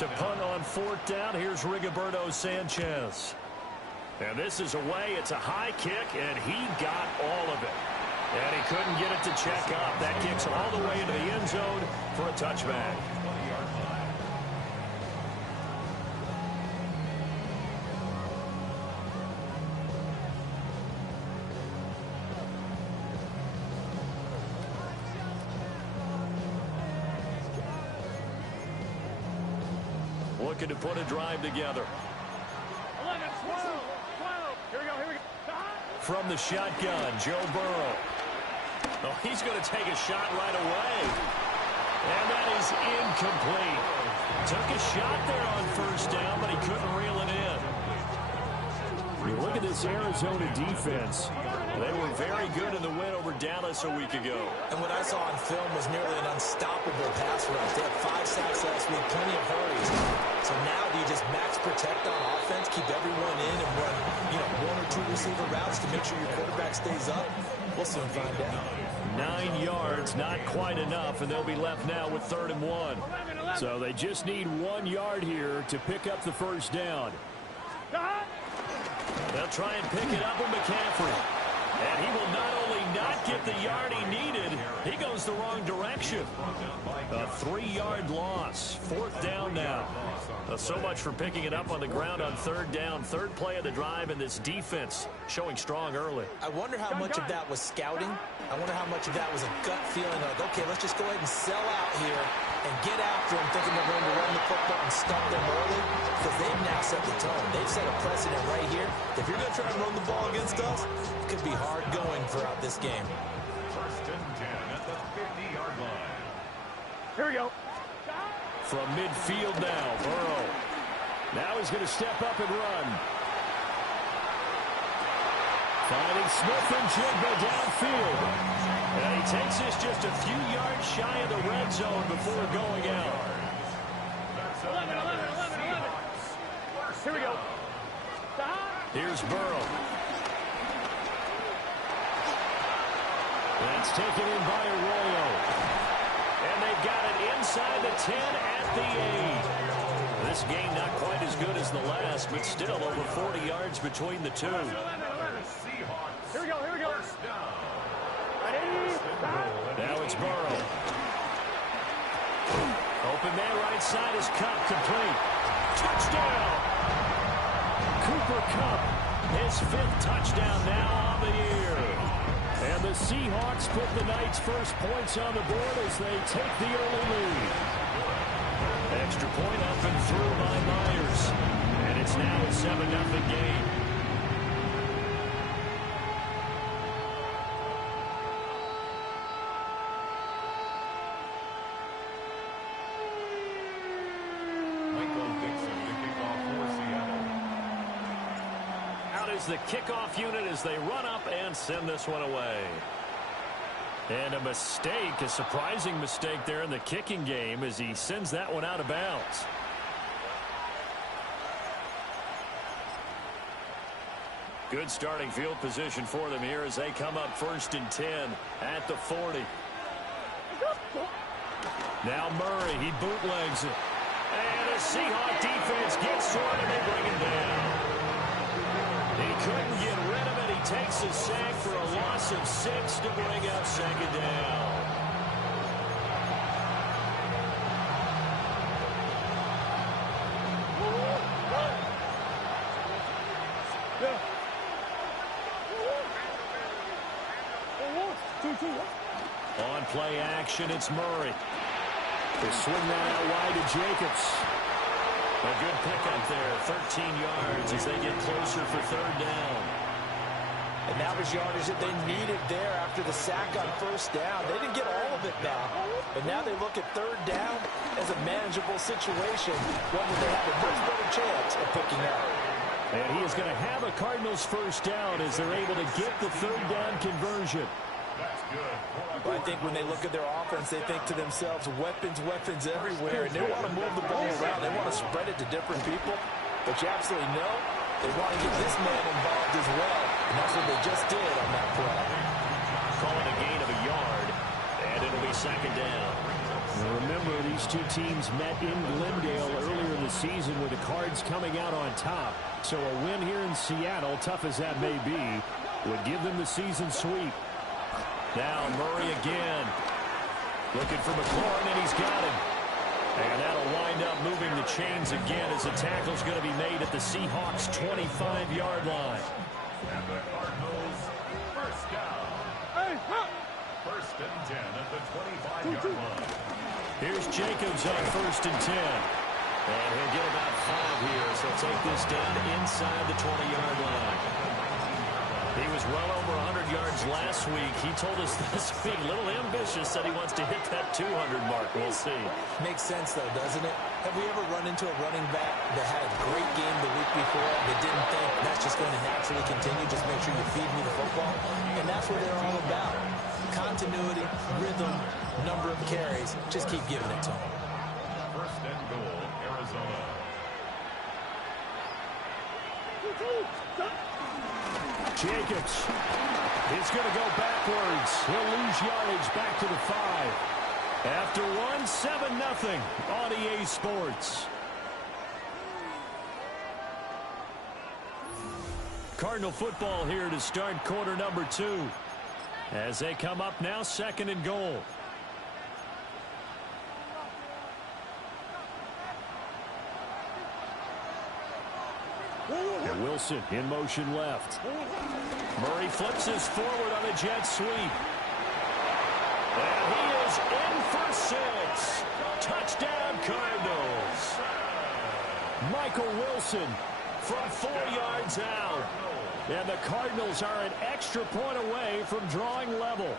To punt on 4th down, here's Rigoberto Sanchez. And this is away. It's a high kick, and he got all of it. And he couldn't get it to check up. That kicks all the way into the end zone for a touchback. Looking to put a drive together. 11, 12. Here we go. From the shotgun, Joe Burrow. Oh, he's going to take a shot right away. And that is incomplete. Took a shot there on 1st down, but he couldn't reel it in. You look at this Arizona defense. They were very good in the win over Dallas a week ago. And what I saw on film was nearly an unstoppable pass rush. They had 5 sacks last week, plenty of hurries. So now do you just max protect on offense, keep everyone in, and run 1 or 2 receiver routes to make sure your quarterback stays up? We'll soon find out. 9 yards, not quite enough, and they'll be left now with 3rd and 1. So they just need 1 yard here to pick up the 1st down. They'll try and pick it up with McCaffrey. And he will not only not get the yard he needed, he goes the wrong direction. A 3-yard loss. 4th down now. So much for picking it up on the ground on 3rd down. 3rd play of the drive, and this defense showing strong early. I wonder how much of that was scouting. I wonder how much of that was a gut feeling like, okay, let's just go ahead and sell out here and get after them, thinking they're going to run the football and stuff them early, because they've now set the tone. They've set a precedent right here. If you're going to try and run the ball against us, it could be hard going throughout this game. 1st and 10 at the 50-yard line. Here we go. From midfield now, Burrow. Now he's going to step up and run. Finding Smith and Jigba downfield. And he takes this just a few yards shy of the red zone before going out. 11. Here we go. Here's Burrow. That's taken in by Arroyo. And they've got it inside the 10 at the 8. This game not quite as good as the last, but still over 40 yards between the two. Here we go. Now it's Burrow. Open man, right side is Cup, complete. Touchdown! Cooper Kupp, his 5th touchdown now on the year. And the Seahawks put the Knights' first points on the board as they take the early lead. Extra point up and through by Myers. And it's now a 7-0 game. The kickoff unit as they run up and send this one away. And a mistake, a surprising mistake there in the kicking game as he sends that one out of bounds. Good starting field position for them here as they come up 1st and 10 at the 40. Now Murray, he bootlegs it. And the Seahawk defense gets to it and they bring it down. He couldn't get rid of it. He takes a sack for a loss of 6 to bring up 2nd down. On play action, it's Murray. They swing that out wide to Jacobs. A good pickup there, 13 yards as they get closer for 3rd down. And that was yardage that they needed there after the sack on 1st down. They didn't get all of it back, but now they look at 3rd down as a manageable situation, one that they have a much better chance of picking up. And he is going to have a Cardinals 1st down as they're able to get the 3rd down conversion. That's good. But I think when they look at their offense, they think to themselves, weapons everywhere, and they want to move the ball around. They want to spread it to different people. But you absolutely know they want to get this man involved as well, and that's what they just did on that play. Calling a gain of a yard, and it'll be 2nd down. Well, remember, these two teams met in Glendale earlier in the season with the Cards coming out on top. So a win here in Seattle, tough as that may be, would give them the season sweep. Now Murray again. Looking for McLaurin, and he's got him. And that'll wind up moving the chains again as the tackle's going to be made at the Seahawks' 25-yard line. And the Cardinals, first down. First and 10 at the 25-yard line. Here's Jacobs on first and 10. And he'll get about 5 here, so take this down inside the 20-yard line. He was well over 100 yards last week. He told us this week, a little ambitious, said he wants to hit that 200 mark. We'll see. Makes sense, though, doesn't it? Have we ever run into a running back that had a great game the week before that didn't think that's just going to naturally continue? Just make sure you feed me the football. And that's what they're all about. Continuity, rhythm, number of carries. Just keep giving it to them. First and goal, Arizona. Jacobs is going to go backwards. He'll lose yardage back to the 5. After one, 7-0 on EA Sports. Cardinal football here to start quarter number 2. As they come up now, second and goal. And Wilson in motion left. Murray flips his forward on a jet sweep. And he is in for 6. Touchdown, Cardinals. Michael Wilson from 4 yards out. And the Cardinals are an extra point away from drawing level.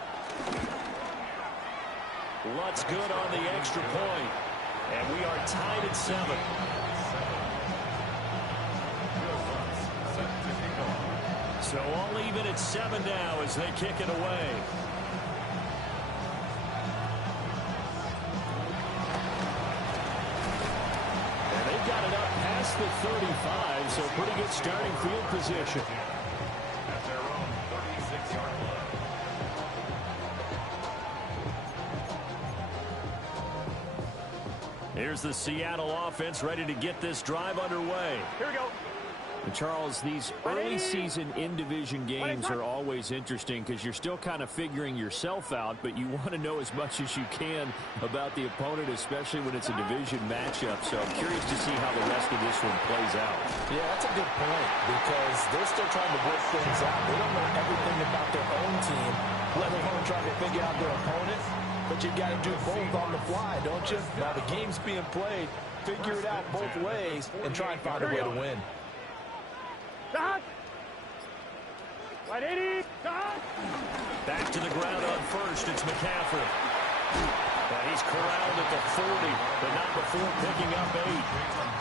Lutz good on the extra point. And we are tied at 7. So all even at 7 now as they kick it away. And they've got it up past the 35, so pretty good starting field position. At their own 36-yard line. Here's the Seattle offense ready to get this drive underway. Here we go. And Charles, these early season in-division games are always interesting because you're still kind of figuring yourself out, but you want to know as much as you can about the opponent, especially when it's a division matchup. So I'm curious to see how the rest of this one plays out. Yeah, that's a good point because they're still trying to work things out. They don't know everything about their own team, let alone trying to figure out their opponent. But you got to do both on the fly, don't you? While the game's being played, figure it out both ways and try and find a way to win. Right 80. Back to the ground on first. It's McCaffrey. And he's corralled at the 40, but not before picking up 8.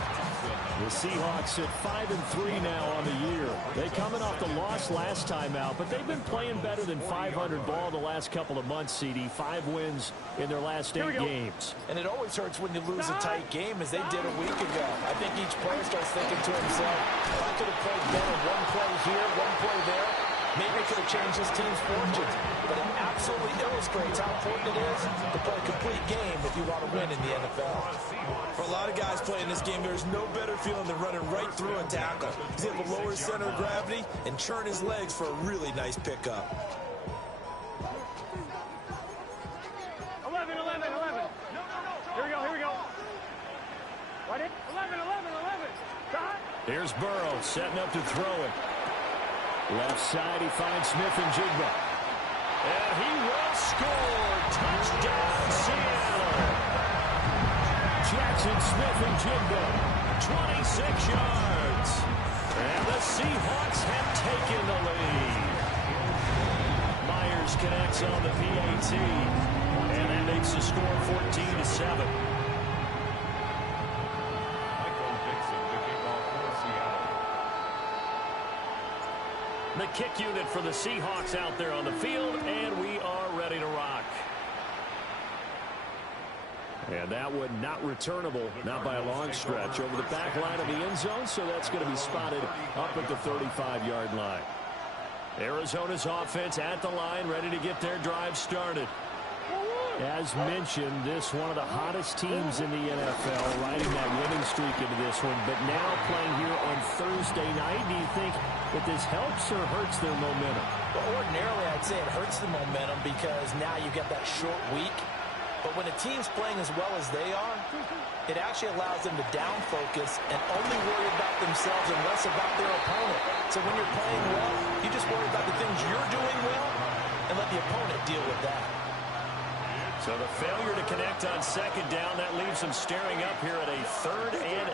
The Seahawks at 5-3 now on the year. They coming off the loss last time out, but they've been playing better than 500 ball the last couple of months, CD. 5 wins in their last 8 games. And it always hurts when you lose a tight game, as they did a week ago. I think each player starts thinking to himself, if I could have played better one play here, one play there, maybe it could have changed this team's fortunes. But it absolutely illustrates how important it is to play a complete game if you want to win in the NFL. For a lot of guys playing this game, there's no better feeling than running right through a tackle. He's able to lower his center of gravity and churn his legs for a really nice pickup. 11. Here we go. Right in. 11. Here's Burrow setting up to throw it. Left side, he finds Smith and Jigba. And he will score. Touchdown, Seattle. Jackson Smith and Jigba, 26 yards. And the Seahawks have taken the lead. Myers connects on the PAT. And that makes the score 14-7. The kick unit for the Seahawks out there on the field, and we are ready to rock. And that one not returnable, not by a long stretch, over the back line of the end zone, so that's going to be spotted up at the 35-yard line. Arizona's offense at the line, ready to get their drive started. As mentioned, this one of the hottest teams in the NFL, riding that winning streak into this one, but now playing here on Thursday night. Do you think that this helps or hurts their momentum? Well, ordinarily, I'd say it hurts the momentum because now you get that short week. But when a team's playing as well as they are, it actually allows them to down focus and only worry about themselves and less about their opponent. So when you're playing well, you just worry about the things you're doing well and let the opponent deal with that. So the failure to connect on second down, that leaves them staring up here at a 3rd and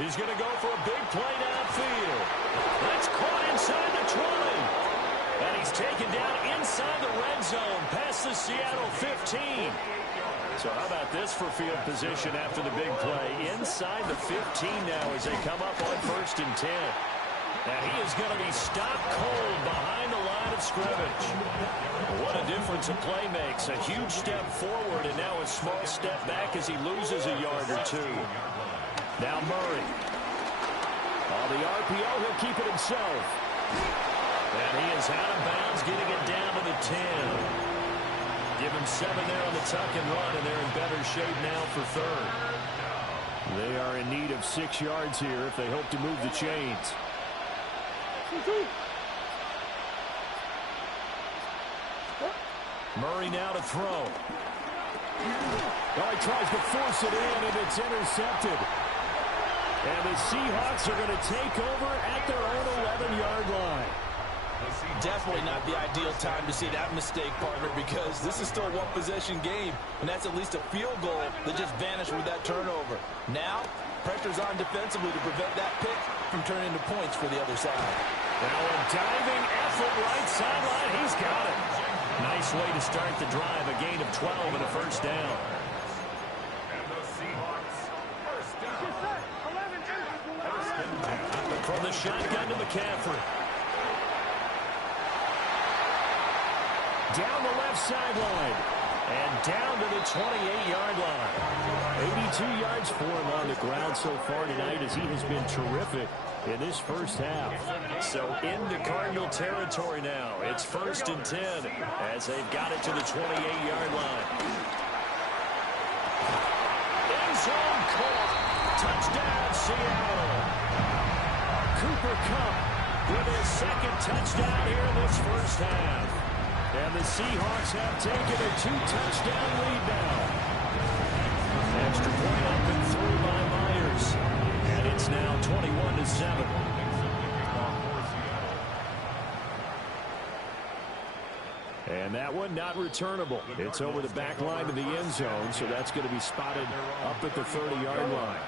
8. He's going to go for a big play downfield. That's caught inside the 20. And he's taken down inside the red zone past the Seattle 15. So how about this for field position after the big play? Inside the 15 now as they come up on 1st and 10. And he is going to be stopped cold behind the line of scrimmage. What a difference a play makes. A huge step forward and now a small step back as he loses a yard or two. Now Murray. On the RPO, he'll keep it himself. And he is out of bounds, getting it down to the 10. Give him 7 there on the tuck and run, and they're in better shape now for 3rd. They are in need of 6 yards here if they hope to move the chains. Murray now to throw. Oh, he tries to force it in, and it's intercepted. And the Seahawks are going to take over at their own 11-yard line. Definitely not the ideal time to see that mistake, partner, because this is still a one-possession game, and that's at least a field goal that just vanished with that turnover. Now, pressure's on defensively to prevent that pick from turning into points for the other side. Now a diving effort right sideline. He's got it. Nice way to start the drive. A gain of 12 and a 1st down. And the Seahawks, 1st down. From the shotgun to McCaffrey. Down the left sideline. And down to the 28-yard line. 82 yards for him on the ground so far tonight as he has been terrific in this first half. So into Cardinal territory now. It's 1st and 10 as they've got it to the 28-yard line. End zone caught. Touchdown, Seattle. Cooper Kupp with his 2nd touchdown here in this first half. And the Seahawks have taken a 2-touchdown lead now. Extra point up and through by Myers. And it's now 21-7. And that one not returnable. It's over the back line of the end zone, so that's going to be spotted up at the 30-yard line.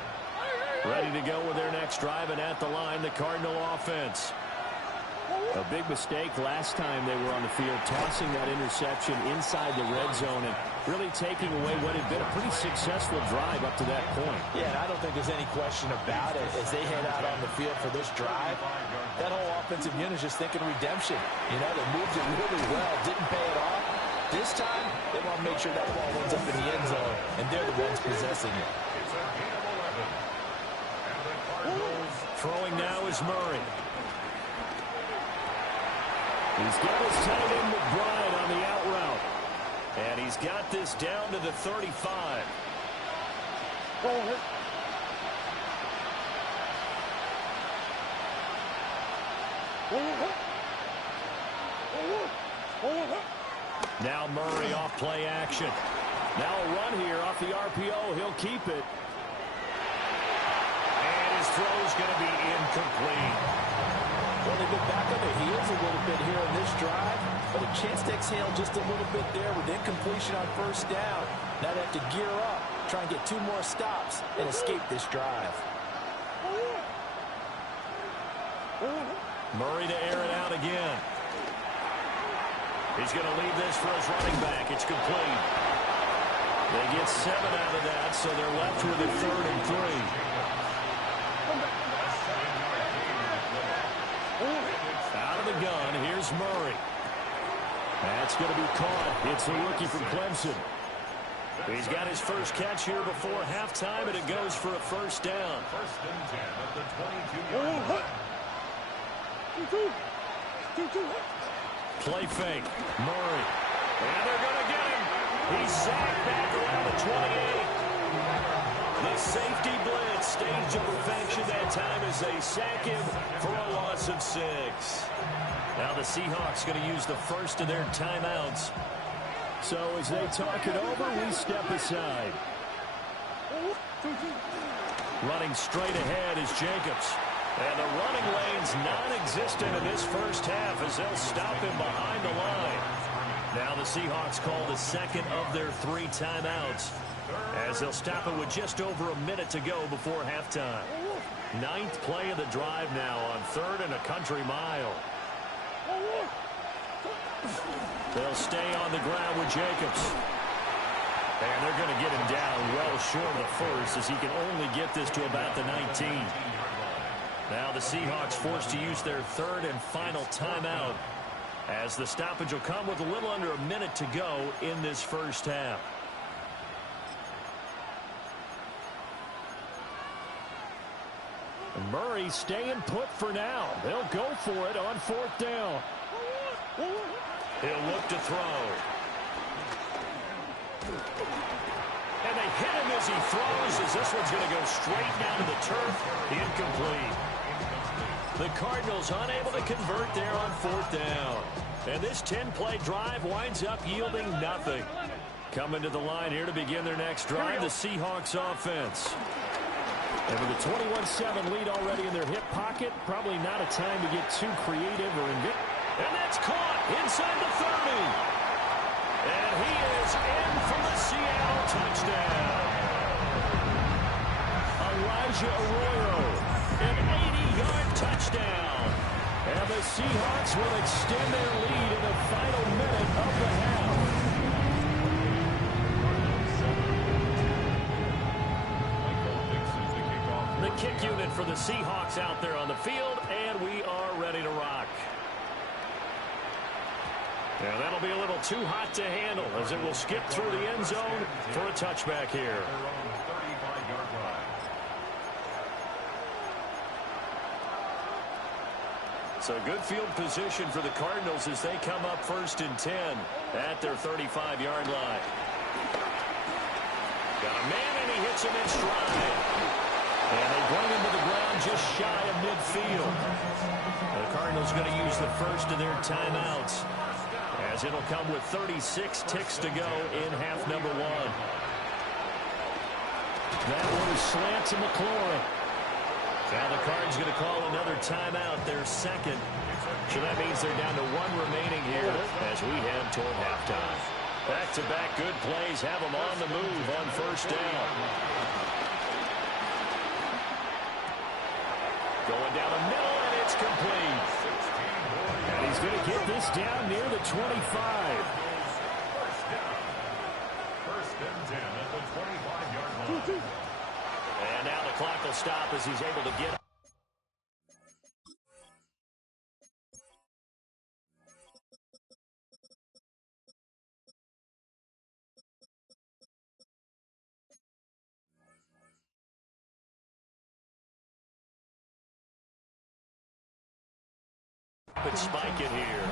Ready to go with their next drive, and at the line, the Cardinal offense. A big mistake last time they were on the field, tossing that interception inside the red zone and really taking away what had been a pretty successful drive up to that point. Yeah, and I don't think there's any question about it. As they head out on the field for this drive, that whole offensive unit is just thinking redemption. You know, they moved it really well, didn't pay it off. This time, they want to make sure that ball ends up in the end zone, and they're the ones possessing it. It's a gain of 11. And the Cardinals throwing now is Murray. He's got his tight end McBride on the out route. And he's got this down to the 35. Now Murray off play action. Now a run here off the RPO. He'll keep it. And his throw's going to be incomplete. Well, they've been back on their heels a little bit here in this drive, but a chance to exhale just a little bit there with incompletion on 1st down. Now they have to gear up, try and get 2 more stops and escape this drive. Murray to air it out again. He's going to leave this for his running back. It's complete. They get 7 out of that, so they're left with a 3rd and 3. Out of the gun, here's Murray. That's going to be caught. It's the rookie from Clemson. He's got his first catch here before halftime, and it goes for a 1st down. 1st and 10 at the 22-yard line. Play fake. Murray. And they're going to get him. He's sacked back around the 28. The safety blitz staged to perfection that time as they sack him for a loss of 6. Now the Seahawks going to use the first of their timeouts. So as they talk it over, we step aside. Running straight ahead is Jacobs. And the running lane's non-existent in this first half as they'll stop him behind the line. Now the Seahawks call the second of their 3 timeouts as they'll stop it with just over a minute to go before halftime. 9th play of the drive now on 3rd and a country mile. They'll stay on the ground with Jacobs. And they're going to get him down well short of the first as he can only get this to about the 19. Now the Seahawks forced to use their 3rd and final timeout as the stoppage will come with a little under a minute to go in this first half. Murray staying put for now. They'll go for it on 4th down. He'll look to throw. And they hit him as he throws as this one's going to go straight down to the turf. Incomplete. The Cardinals unable to convert there on 4th down. And this 10-play drive winds up yielding nothing. Coming to the line here to begin their next drive, the Seahawks offense. And with a 21-7 lead already in their hip pocket, probably not a time to get too creative or inventive. And that's caught inside the 30. And he is in for the Seattle touchdown. Elijah Arroyo, an 80-yard touchdown. And the Seahawks will extend their lead in the final minute of the half. The kick unit for the Seahawks out there on the field, and we are ready to rock. Yeah, that'll be a little too hot to handle as it will skip through the end zone for a touchback here. So good field position for the Cardinals as they come up 1st and 10 at their 35-yard line. Got a man, and he hits him in stride. And they bring him to the ground just shy of midfield. The Cardinals going to use the first of their timeouts as it'll come with 36 ticks to go in half number 1. That one is slant to McLaurin. Now the Cards going to call another timeout, their second. So that means they're down to 1 remaining here as we head toward halftime. Back-to-back good plays have them on the move on 1st down. Going down the middle, and it's complete. And he's going to get this down near the 25. 1st and 10 at the 25-yard line. And now the clock will stop as he's able to get. But spike it here.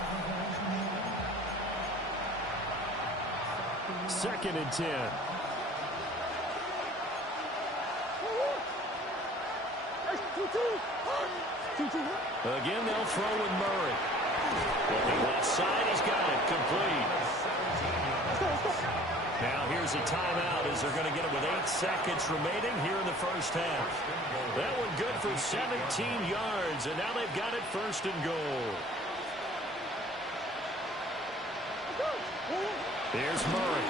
2nd and 10. Again, they'll throw with Murray. Looking left side, he's got it complete. Now here's a timeout as they're going to get it with 8 seconds remaining here in the first half. That one good for 17 yards, and now they've got it 1st and goal. Here's Murray.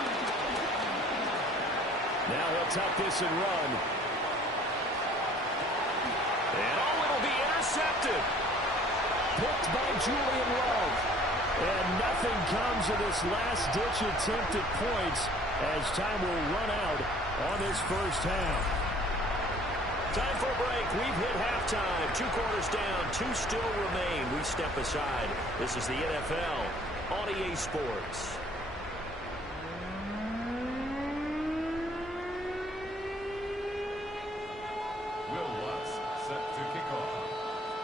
Now he'll tuck this and run. And it'll be intercepted. Picked by Julian Love. And nothing comes of this last-ditch attempt at points as time will run out on this first half. Time for a break. We've hit halftime. 2 quarters down. 2 still remain. We step aside. This is the NFL on EA Sports.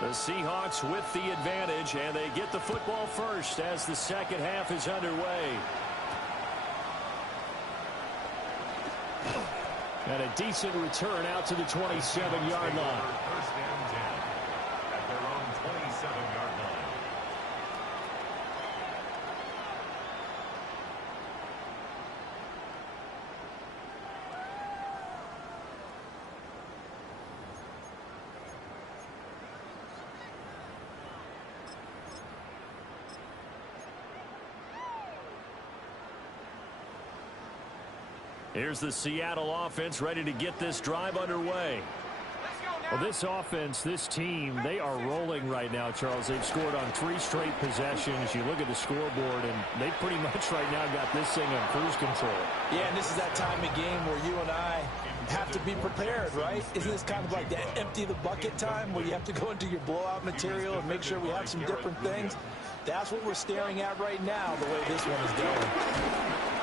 The Seahawks with the advantage, and they get the football first as the second half is underway. And a decent return out to the 27-yard line. First and 10 at their own 27-yard line. Here's the Seattle offense ready to get this drive underway. Well, this offense, this team, they are rolling right now, Charles. They've scored on 3 straight possessions. You look at the scoreboard, and they pretty much right now got this thing on cruise control. Yeah, and this is that time of game where you and I have to be prepared, right? Isn't this kind of like that empty the bucket time where you have to go into your blowout material and make sure we have some different things? That's what we're staring at right now, the way this one is going.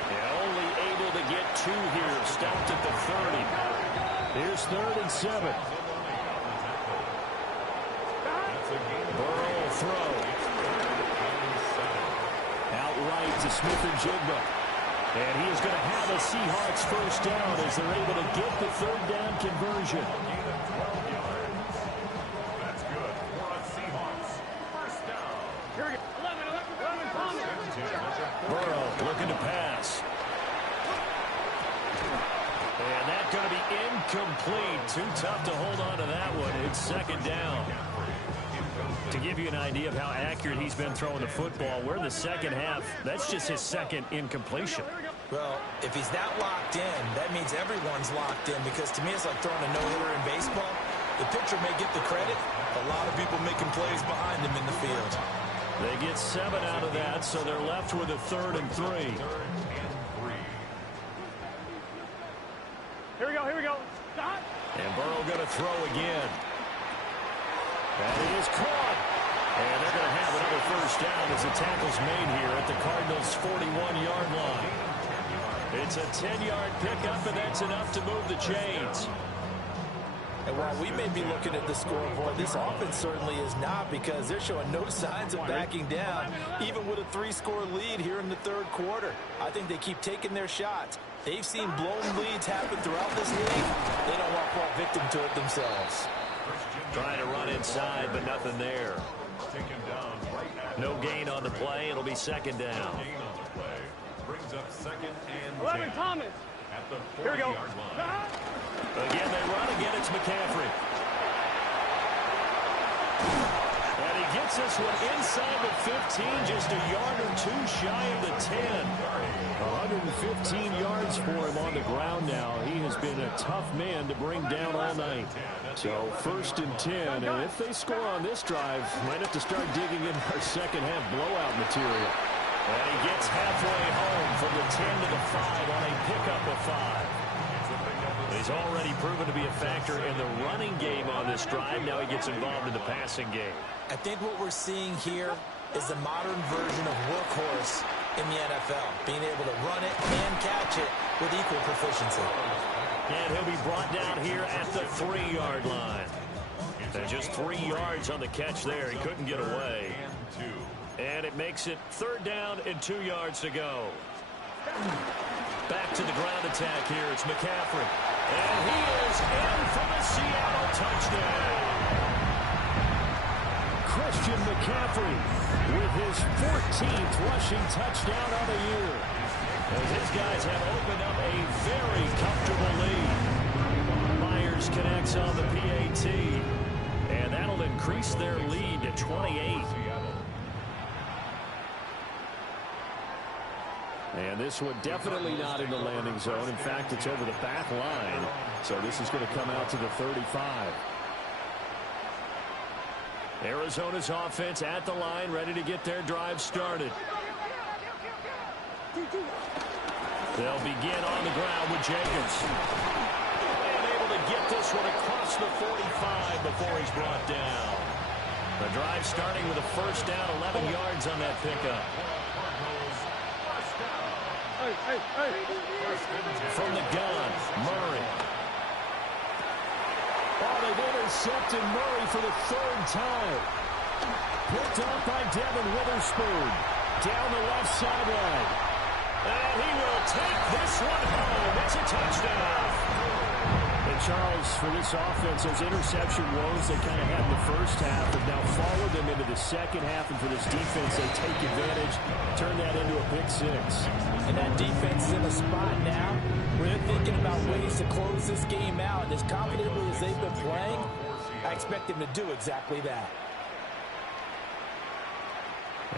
Yeah, only able to get 2 here. Stopped at the 30. Here's 3rd and 7. Burrow throw. Outright to Smith-Njigba. And he is going to have a Seahawks first down as they're able to get the 3rd down conversion. That's good for a Seahawks. First down. Here we go. 11, Thomas. Burrow looking to pass. And that's going to be incomplete. Too tough to hold on to that one. It's 2nd down. To give you an idea of how accurate he's been throwing the football, we're in the second half. That's just his 2nd incompletion. Well, if he's not locked in, that means everyone's locked in, because to me it's like throwing a no-hitter in baseball. The pitcher may get the credit. A lot of people making plays behind him in the field. They get 7 out of that, so they're left with a 3rd and 3. Here we go. Stop. And Burrow going to throw again. That is caught. And they're going to have another first down as the tackle's made here at the Cardinals' 41-yard line. It's a 10-yard pickup, and that's enough to move the chains. And while we may be looking at the scoreboard, this offense certainly is not, because they're showing no signs of backing down, even with a 3-score lead here in the 3rd quarter. I think they keep taking their shots. They've seen blown leads happen throughout this league. They don't want to fall victim to it themselves. Trying to run inside, but nothing there. No gain on the play. It'll be 2nd down. Brings up 2nd and 11, 10 Thomas. at the Here we go. 40-yard line. Again, they run. Again, it's McCaffrey. And he gets this one inside the 15, just a yard or 2 shy of the 10. 115 yards for him on the ground now. He has been a tough man to bring down all night. So 1st and 10, and if they score on this drive, might have to start digging in our second half blowout material. And he gets halfway home from the 10 to the 5 on a pickup of 5. He's already proven to be a factor in the running game on this drive. Now he gets involved in the passing game. I think what we're seeing here is the modern version of workhorse in the NFL, being able to run it and catch it with equal proficiency. And he'll be brought down here at the 3-yard line. And just 3 yards on the catch there. He couldn't get away. And it makes it 3rd down and 2 yards to go. Back to the ground attack here. It's McCaffrey. And he is in for the Seattle touchdown. Christian McCaffrey with his 14th rushing touchdown of the year, as his guys have opened up a very comfortable lead. Myers connects on the PAT, and that'll increase their lead to 28. And this one definitely not in the landing zone. In fact, it's over the back line, so this is going to come out to the 35. Arizona's offense at the line, ready to get their drive started. They'll begin on the ground with Jenkins. And able to get this one across the 45 before he's brought down. The drive starting with a first down, 11 yards on that pickup. From the gun, Murray. Oh, they've intercepting Murray for the third time. Picked up by Devin Witherspoon. Down the left sideline. And he will take this one home. It's a touchdown. And Charles, for this offense, those interception woes they kind of had in the first half have now followed them into the second half. And for this defense, they take advantage, turn that into a pick six. And that defense is in a spot now where they're thinking about ways to close this game out. And as confidently as they've been playing, I expect them to do exactly that.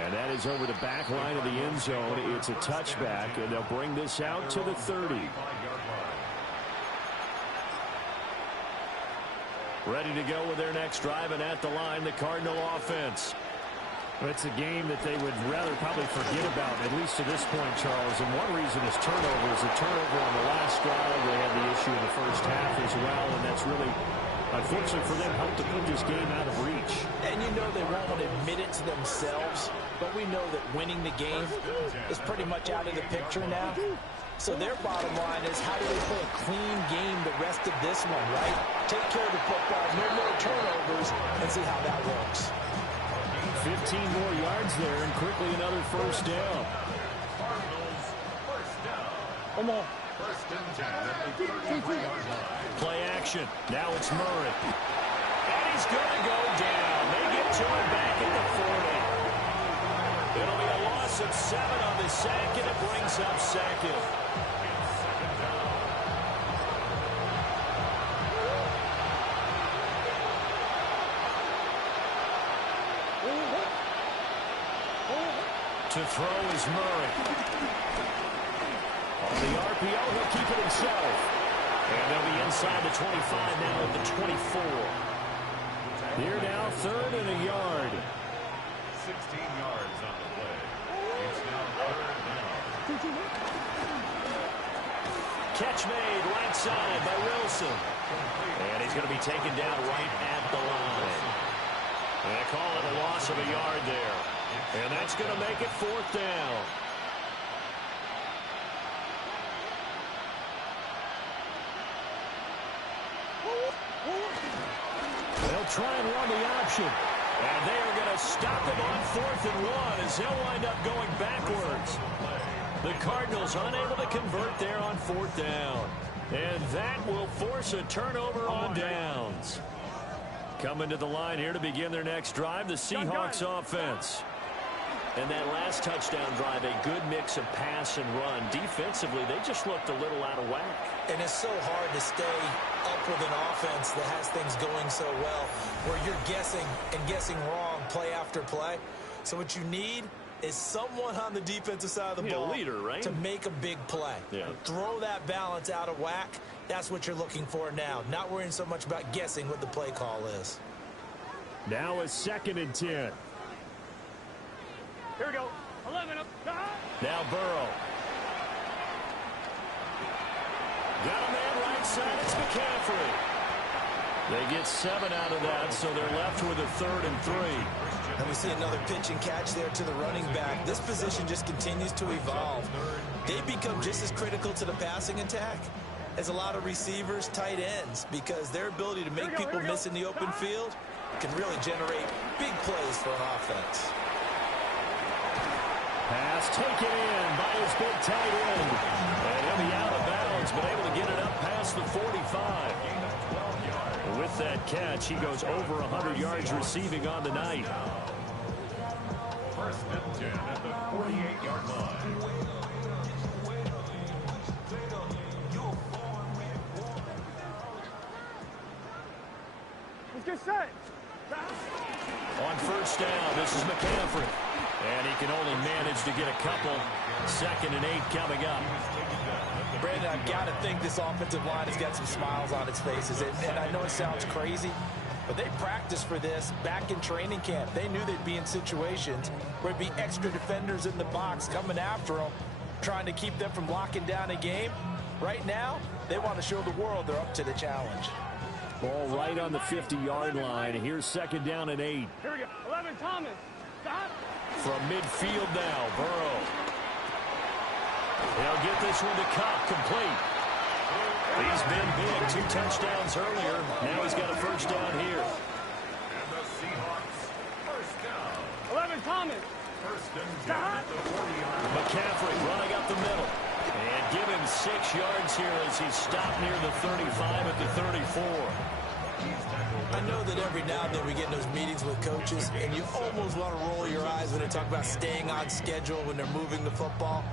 And that is over the back line of the end zone. It's a touchback, and they'll bring this out to the 30. Ready to go with their next drive, and at the line, the Cardinal offense. It's a game that they would rather probably forget about, at least to this point, Charles. And one reason is turnovers. A turnover on the last drive. They had the issue in the first half as well, and that's really, unfortunately for them, helped to put this game out of reach. And you know they won't admit it to themselves, but we know that winning the game is pretty much out of the picture now. So their bottom line is, how do they play a clean game the rest of this one, right? Take care of the football, no more turnovers, and see how that works. 15 more yards there, and quickly another first down. Cardinals, first down. Come on. First and 10 at the 33-yard line. Play action. Now it's Murray. And he's going to go down. They get to him back at the 40. It'll be a loss of 7 on the sack, and it brings up second. To throw is Murray. On the RPO, he'll keep it himself. And they'll be inside the 25 now at the 24. Here now, third and a yard. 16 yards on the play. It's now third down. Catch made right side by Wilson. And he's going to be taken down right at the line. And they call it a loss of a yard there. And that's going to make it fourth down. They'll try and run the option. And they are going to stop him on 4th and 1 as they'll wind up going backwards. The Cardinals unable to convert there on 4th down. And that will force a turnover on downs. Coming to the line here to begin their next drive, the Seahawks offense. And that last touchdown drive, a good mix of pass and run. Defensively, they just looked a little out of whack. And it's so hard to stay up with an offense that has things going so well, where you're guessing and guessing wrong play after play. So what you need is someone on the defensive side of the ball, a leader, right? to make a big play. Yeah. Throw that balance out of whack. That's what you're looking for now. Not worrying so much about guessing what the play call is. Now a 2nd and 10. Here we go. 11 up. Now Burrow. Got a man right side. It's McCaffrey. They get 7 out of that, so they're left with a 3rd and 3. And we see another pitch and catch there to the running back. This position just continues to evolve. They become just as critical to the passing attack as a lot of receivers, tight ends, because their ability to make people miss in the open field can really generate big plays for an offense. Pass taken in by his big tight end. And he'll be out of bounds, but able to get it up past the 45. With that catch, he goes over 100 yards receiving on the night. First and 10 at the 48-yard line. Let's get set. On first down, this is McCaffrey. And he can only manage to get a couple. 2nd and 8 coming up. Brandon, I've got to think this offensive line has got some smiles on its faces. And I know it sounds crazy, but they practiced for this back in training camp. They knew they'd be in situations where it'd be extra defenders in the box coming after them, trying to keep them from locking down a game. Right now, they want to show the world they're up to the challenge. Ball right on the 50-yard line. Here's 2nd down and 8. Here we go. 11, Thomas. Stop. From midfield now, Burrow. They'll get this one to Cup, complete. He's been big. 2 touchdowns earlier. Now he's got a first down here. And the Seahawks, first down. 11, Thomas. First and 10 at the 40-yard line. McCaffrey running up the middle. And give him 6 yards here as he stopped near the 35 at the 34. I know that every now and then we get in those meetings with coaches, and you almost want to roll your eyes when they talk about staying on schedule when they're moving the football.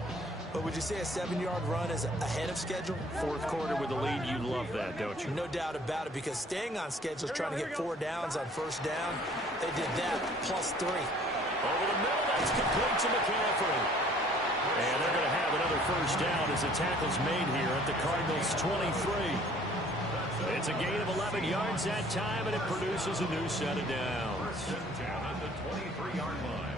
But would you say a 7-yard run is ahead of schedule? Fourth quarter with a lead, you love that, don't you? No doubt about it, because staying on schedule is trying to get 4 downs on first down. They did that, +3. Over the middle, that's complete to McCaffrey. And they're going to have another first down as the tackle's made here at the Cardinals' 23. It's a gain of 11 yards that time, and it produces a new set of downs. First and 10 at the 23-yard line.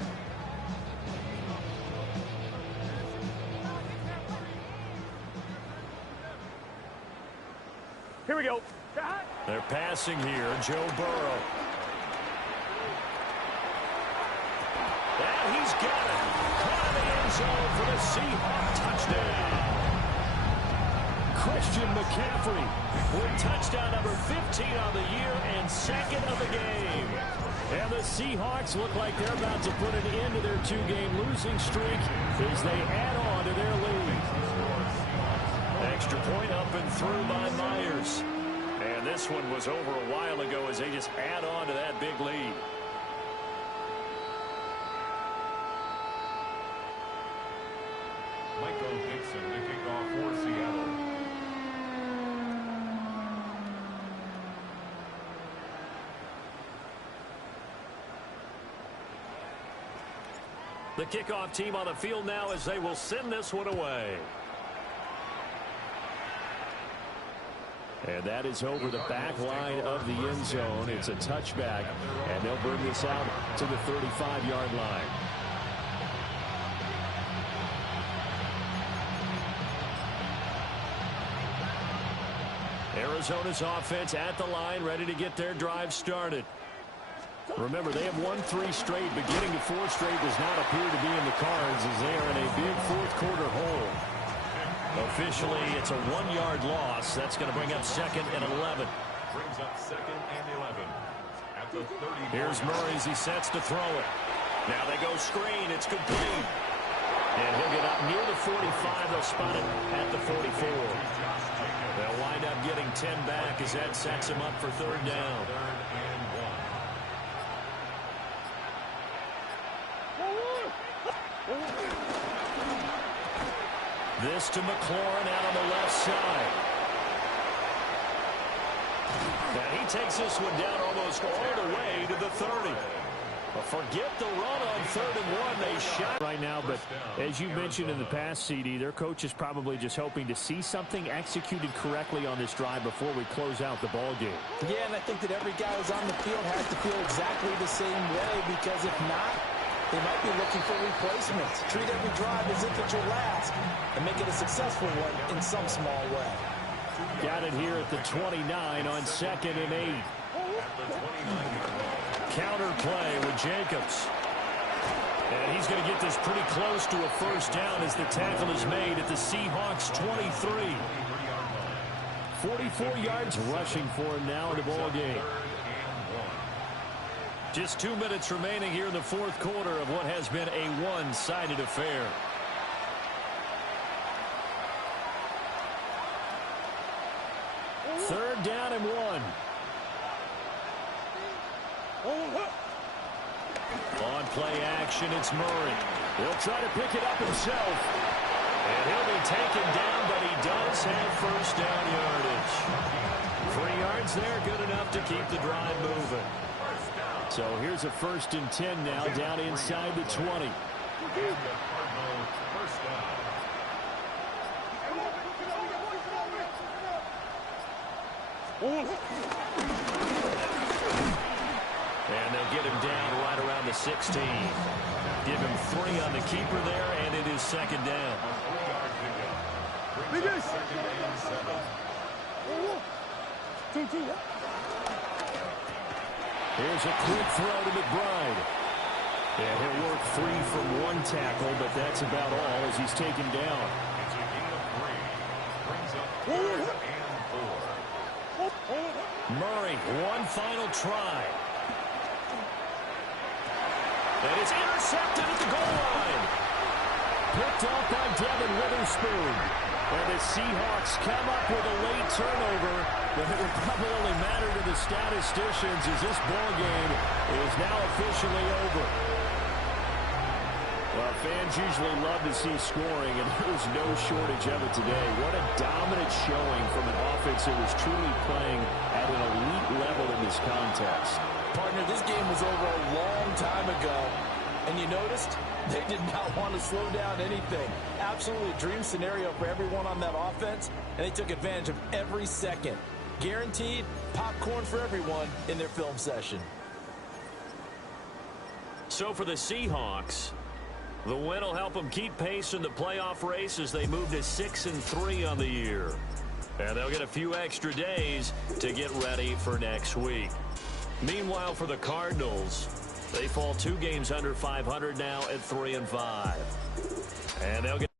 Here we go. They're passing here, Joe Burrow. And he's got it. Caught in the end zone for the Seahawks touchdown. Christian McCaffrey with touchdown number 15 on the year and 2nd of the game. And the Seahawks look like they're about to put an end to their 2-game losing streak as they add on to their lead. Extra point up and through by Myers. And this one was over a while ago as they just add on to that big lead. Michael Dixon to kick off for Seattle. The kickoff team on the field now as they will send this one away. And that is over the back line of the end zone. It's a touchback, and they'll bring this out to the 35-yard line. Arizona's offense at the line, ready to get their drive started. Remember, they have won 3 straight, but getting to 4 straight does not appear to be in the cards as they are in a big fourth-quarter hole. Officially, it's a 1-yard loss. That's going to bring up 2nd and 11. Brings up 2nd and 11 at the 30. Here's Murray as he sets to throw it. Now they go screen. It's complete. And he'll get up near the 45. They'll spot it at the 44. They'll wind up getting 10 back as that sets him up for 3rd down. 3rd and 1. This to McLaurin out on the left side. And he takes this one down almost all the way to the 30. But forget the run on 3rd and 1. They shot right now, but as you mentioned in the past, CD, their coach is probably just hoping to see something executed correctly on this drive before we close out the ball game. Yeah, and I think that every guy who's on the field has to feel exactly the same way, because if not, they might be looking for replacements. Treat every drive as if it's your last and make it a successful one in some small way. Got it here at the 29 on 2nd and 8. Counter play with Jacobs. And he's going to get this pretty close to a first down as the tackle is made at the Seahawks 23. 44 yards rushing for him now in the ball game. Just 2 minutes remaining here in the fourth quarter of what has been a one-sided affair. Third down and 1. On play action, it's Murray. He'll try to pick it up himself. And he'll be taken down, but he does have first down yardage. 3 yards there, good enough to keep the drive moving. So here's a 1st and 10 now, down inside the 20. And they'll get him down right around the 16. Give him 3 on the keeper there, and it is 2nd down. Here's a quick throw to McBride. And he'll work 3 from 1 tackle, but that's about all as he's taken down. It's a gain of 3. Brings up 3rd and bank. One final try. And it's intercepted at the goal line. Picked off by Devin Witherspoon. And the Seahawks come up with a late turnover, but it will probably only matter to the statisticians as this ball game is now officially over. Well, fans usually love to see scoring, and there was no shortage of it today. What a dominant showing from an offense that was truly playing at an elite level in this contest. Partner, this game was over a long time ago. And you noticed they did not want to slow down anything. Absolutely a dream scenario for everyone on that offense, and they took advantage of every second. Guaranteed popcorn for everyone in their film session. So for the Seahawks, the win will help them keep pace in the playoff race as they move to 6-3 on the year. And they'll get a few extra days to get ready for next week. Meanwhile, for the Cardinals, they fall 2 games under 500 now at 3-5. And they'll get